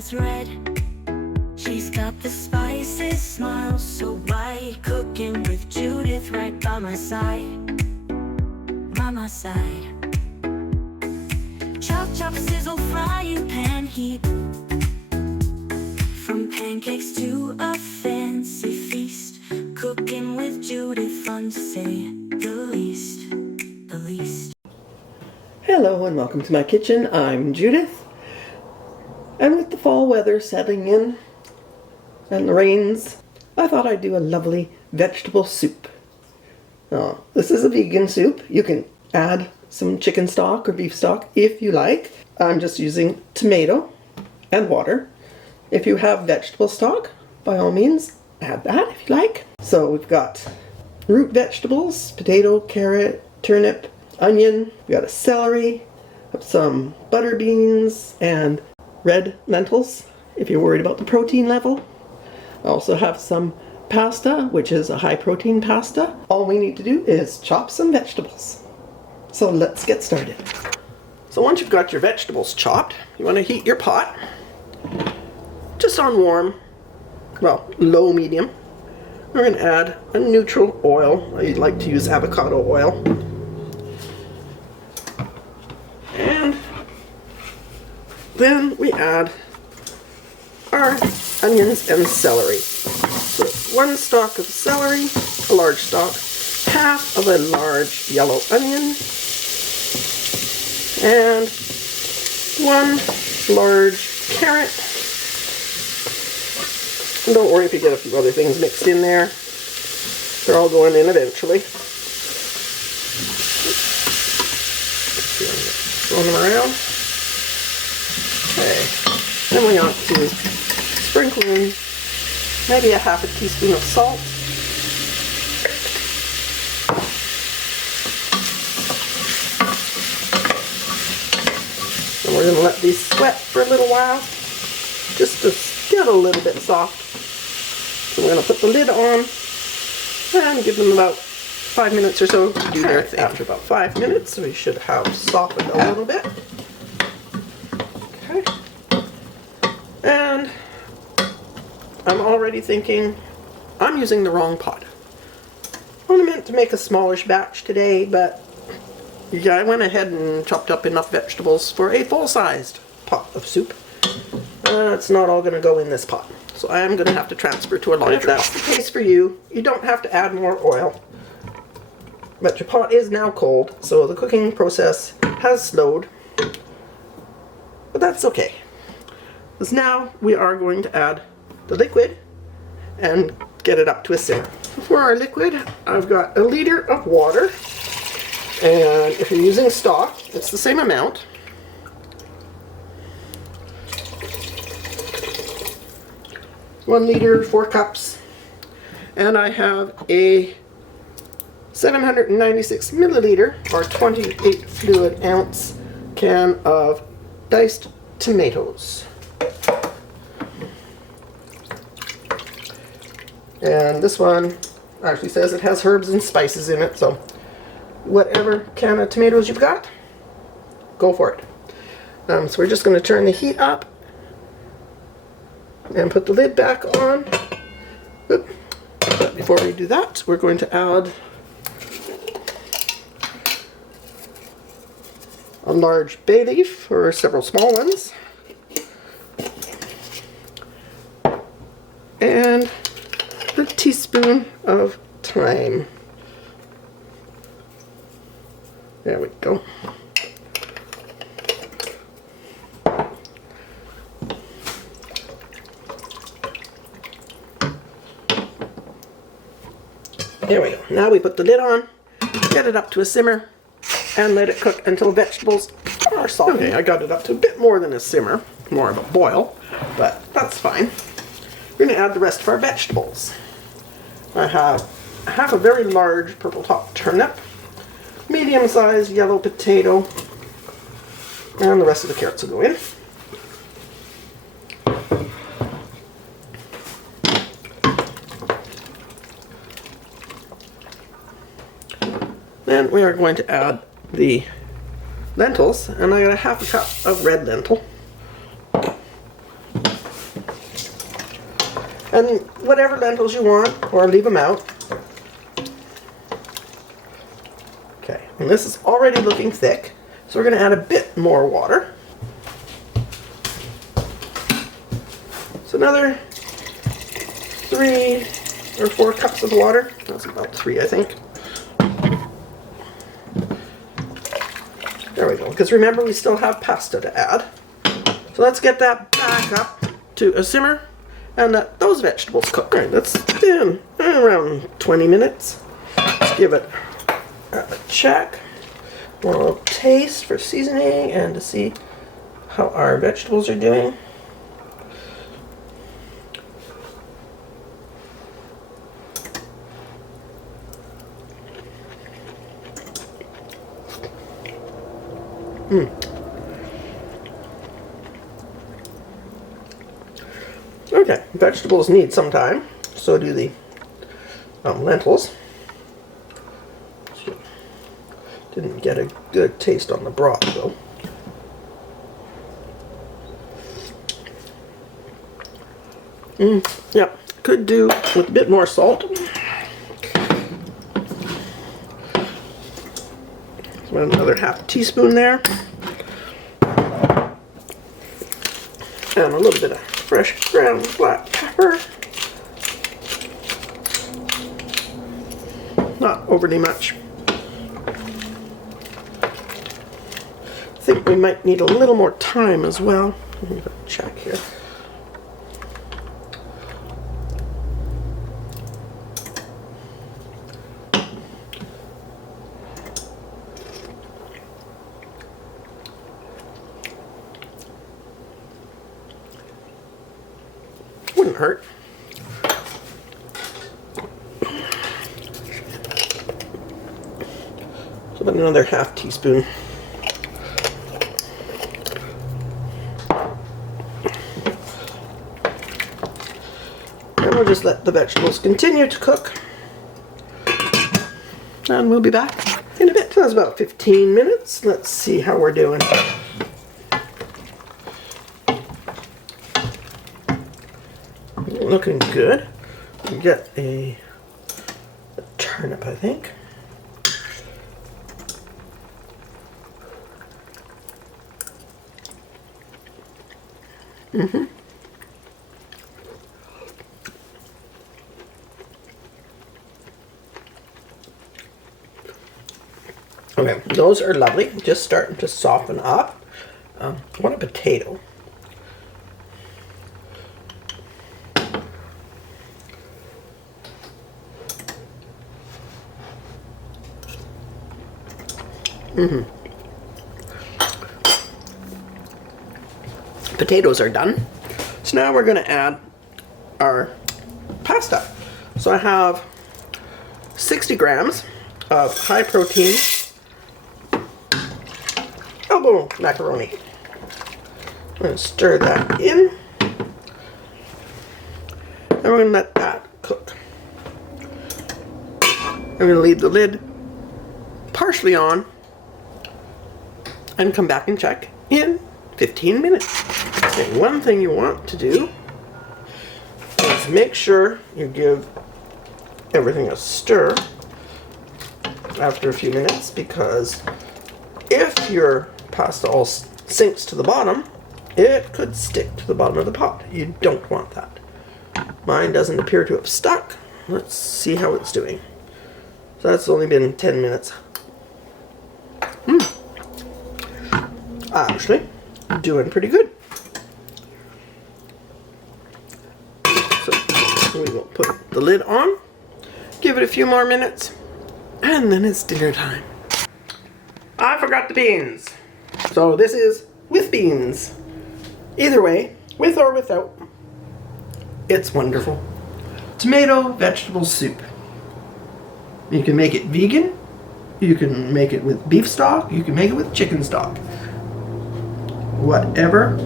as red. She's got the spices, smile so bright. Cooking with Judith right by my side. By my side. Chop, chop, sizzle, frying pan heat. From pancakes to a fancy feast. Cooking with Judith, fun to say the least. The least. Hello and welcome to my kitchen. I'm Judith. And with the fall weather setting in and the rains, I thought I'd do a lovely vegetable soup. Now, this is a vegan soup. You can add some chicken stock or beef stock if you like. I'm just using tomato and water. If you have vegetable stock, by all means, add that if you like. So we've got root vegetables, potato, carrot, turnip, onion. We got a celery, some butter beans, and red lentils if you're worried about the protein level. I also have some pasta, which is a high protein pasta. All we need to do is chop some vegetables. So let's get started. So once you've got your vegetables chopped, you want to heat your pot just on warm, well, low medium. We're going to add a neutral oil. I like to use avocado oil. And then we add our onions and celery. So one stalk of celery, a large stalk, half of a large yellow onion, and one large carrot. And don't worry if you get a few other things mixed in there. They're all going in eventually. Throw them around. Okay. Then we want to sprinkle in maybe a half a teaspoon of salt. And we're going to let these sweat for a little while, just to get a little bit soft. So we're going to put the lid on and give them about 5 minutes or so to do their thing. After about 5 minutes, we should have softened a little bit. Okay. And I'm already thinking I'm using the wrong pot. I only meant to make a smallish batch today, but yeah, I went ahead and chopped up enough vegetables for a full-sized pot of soup. It's not all going to go in this pot, so I am going to have to transfer to a larger. If that's the case for you, you don't have to add more oil. But your pot is now cold, so the cooking process has slowed. But that's okay. Because now we are going to add the liquid and get it up to a simmer. For our liquid, I've got a liter of water. And if you're using stock, it's the same amount. One liter, 4 cups. And I have a 796 milliliter or 28 fluid ounce can of diced tomatoes. And this one actually says it has herbs and spices in it, so whatever can of tomatoes you've got, go for it. So we're just going to turn the heat up and put the lid back on. But before we do that, we're going to add a large bay leaf or several small ones, and a teaspoon of thyme. There we go. There we go. Now we put the lid on, get it up to a simmer, and let it cook until vegetables are soft. Okay, I got it up to a bit more than a simmer, more of a boil, but that's fine. We're going to add the rest of our vegetables. I have half a very large purple top turnip, medium-sized yellow potato, and the rest of the carrots will go in. Then we are going to add the lentils, and I got a half a cup of red lentil. And whatever lentils you want, or leave them out. Okay, and this is already looking thick, so we're going to add a bit more water. So another 3 or 4 cups of water. That's about 3, I think. There we go, because remember we still have pasta to add. So let's get that back up to a simmer and let those vegetables cook. All right, that's been around 20 minutes. Let's give it a check. We'll taste for seasoning and to see how our vegetables are doing. Okay, vegetables need some time, so do the lentils. Didn't get a good taste on the broth though. Yeah, could do with a bit more salt. So another half teaspoon there. And a little bit of fresh ground black pepper. Not overly much. I think we might need a little more time as well. Let me check here. Wouldn't hurt. So about another half teaspoon. And we'll just let the vegetables continue to cook. And we'll be back in a bit. So that's about 15 minutes. Let's see how we're doing. Looking good. We get a turnip, I think. Okay, those are lovely. Just starting to soften up. What a potato. Potatoes are done. So now we're going to add our pasta. So I have 60 grams of high protein elbow macaroni. I'm going to stir that in. And we're going to let that cook. I'm going to leave the lid partially on and come back and check in 15 minutes. Okay, one thing you want to do is make sure you give everything a stir after a few minutes, because if your pasta all sinks to the bottom, it could stick to the bottom of the pot. You don't want that. Mine doesn't appear to have stuck. Let's see how it's doing. So that's only been 10 minutes. Actually, doing pretty good. So we will put the lid on, give it a few more minutes, and then it's dinner time. I forgot the beans. So this is with beans. Either way, with or without, it's wonderful. Tomato vegetable soup. You can make it vegan, you can make it with beef stock, you can make it with chicken stock. Whatever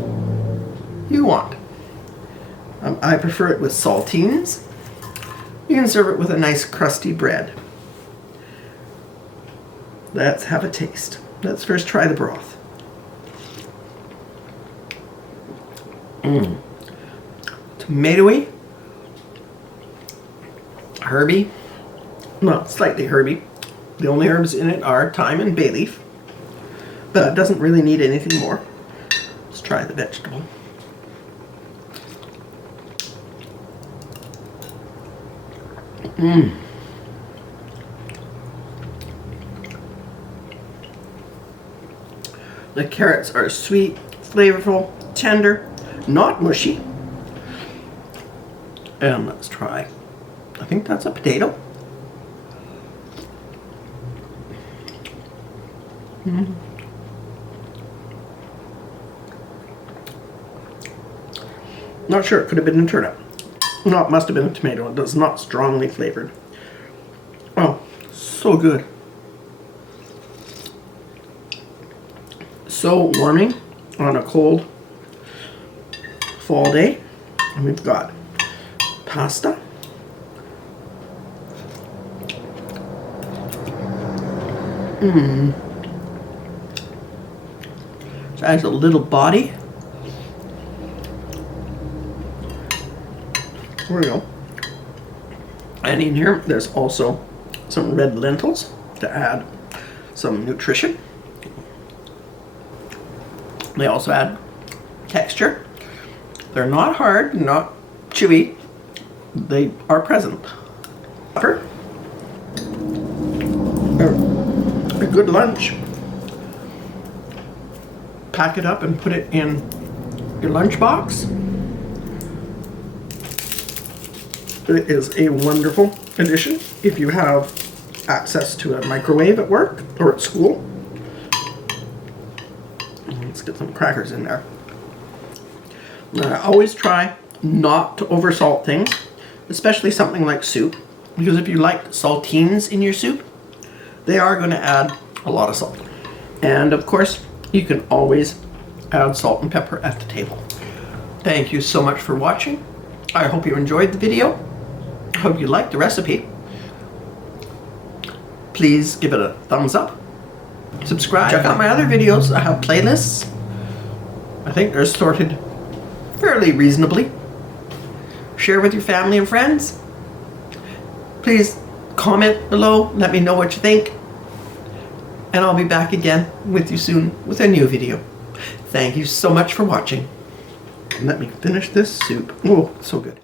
you want. I prefer it with saltines. You can serve it with a nice crusty bread. Let's have a taste. Let's first try the broth. Tomatoey, herby. Well, slightly herby. The only herbs in it are thyme and bay leaf. But it doesn't really need anything more. Let's try the vegetable. Mmm. The carrots are sweet, flavorful, tender, not mushy. And let's try, I think that's a potato. Not sure, it could have been a turnip. No, it must have been a tomato. It is not strongly flavored. Oh, so good. So warming on a cold fall day. And we've got pasta. So it has a little body. There we go. And in here, there's also some red lentils to add some nutrition. They also add texture. They're not hard, not chewy. They are present. A good lunch. Pack it up and put it in your lunch box. It is a wonderful addition if you have access to a microwave at work or at school. Let's get some crackers in there. Now, I always try not to oversalt things, especially something like soup, because if you like saltines in your soup, they are going to add a lot of salt. And of course, you can always add salt and pepper at the table. Thank you so much for watching. I hope you enjoyed the video. I hope you liked the recipe. Please give it a thumbs up. Subscribe. Check out my other videos. I have playlists. I think they're sorted fairly reasonably. Share with your family and friends. Please comment below. Let me know what you think. And I'll be back again with you soon with a new video. Thank you so much for watching. Let me finish this soup. Oh, so good.